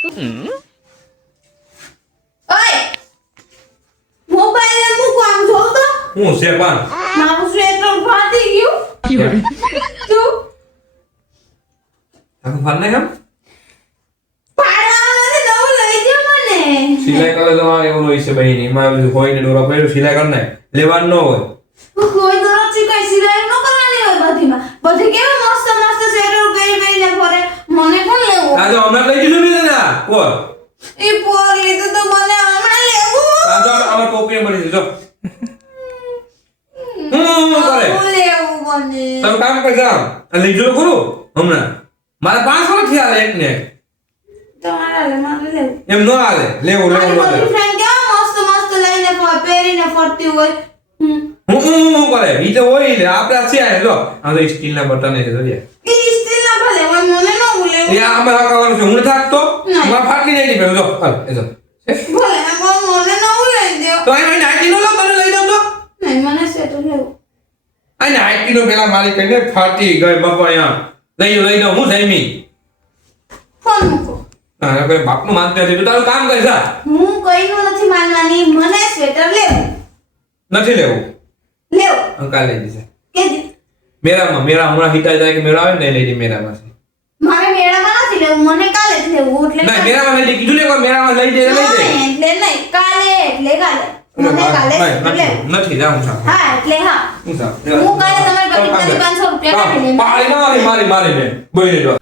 ઓય મોબાઈલ મૂકો આમ જો તો હું છે પણ મારું સ્વેટર ફાટી ગયું તું આમ ફાડને કેમ પાડવાનું નથી નવું લઈ દે મને સિલાઈ કરે તો આ એવું હોય છે ભાઈ ની એમાં બધું હોય ને ડોરા પહેર્યું સિલાઈ કર નાખ લેવાનું ન હોય કોઈ તો નથી કઈ સિલાઈ ન કરવાની હોય બધીમાં બધી કેવું મસ્ત મસ્ત સ્વેટર પહેરીને ફરે મને પણ લેવું આ તો હમણાં લઈ દીધું ને ના કોર એ પોર લીધું તો મને હમણાં લેવું આ તો આમાં ટોપી મળી છે જો કરે લેવું મને તમે કામ કર જાવ આ લઈ જો ખરું હમણાં મારા 5 વર્ષ થયા એક ને તમારા લે મારે લેવું એમ ન હાલે લેવું મારી બધી ફ્રેન્ડ કેવા મસ્ત મસ્ત લઈને પહેરીને ફરતી હોય હું કરે ઈ તો હોય ને આપણે છે આ જો આ તો સ્ટીલ ના બટન છે જો ઈ સ્ટીલ ના ભલે હોય મને ન ભૂલે એ આમાં હકાવાનું છે હું થાકતો માં ફાટલી નહીં નીકળ્યો જો હાલ એ જો ભલે મને ન ભૂલે દે તો આ નાઈટી નો લો તને લઈ જાવ તો નહીં મને સ્વેટર લેવું આ નાઈટી નો પેલા મારી કઈને ફાટી ગઈ બાપા અહીંયા લઈ જાવ હું જઈમી ફોન મૂકો હા આપણે બાપનું માનતા નથી તો તારું કામ કર જા હું કઈનું નથી માનવાની મને સ્વેટર લેવું નથી લેવું અંકા લઈ દીધા કે દી મેરામાં મેરા હમણાં હિતા જાય કે મેરા આવે ને લઈ દી મેરામાં છે મારે મેળામાં નથી લેવું મને કાલે જ લેવું એટલે ના મેરામાં લઈ દે કીધું ને કોઈ મેરામાં લઈ દે એટલે નહીં કાલે એટલે કાલે મને કાલે લેવું નથી જાઉં છું હા એટલે હા હું જાઉં હું કાલે તમારી પાસે 500 રૂપિયા કાઢી લઈશ મારી ને બોઈ જો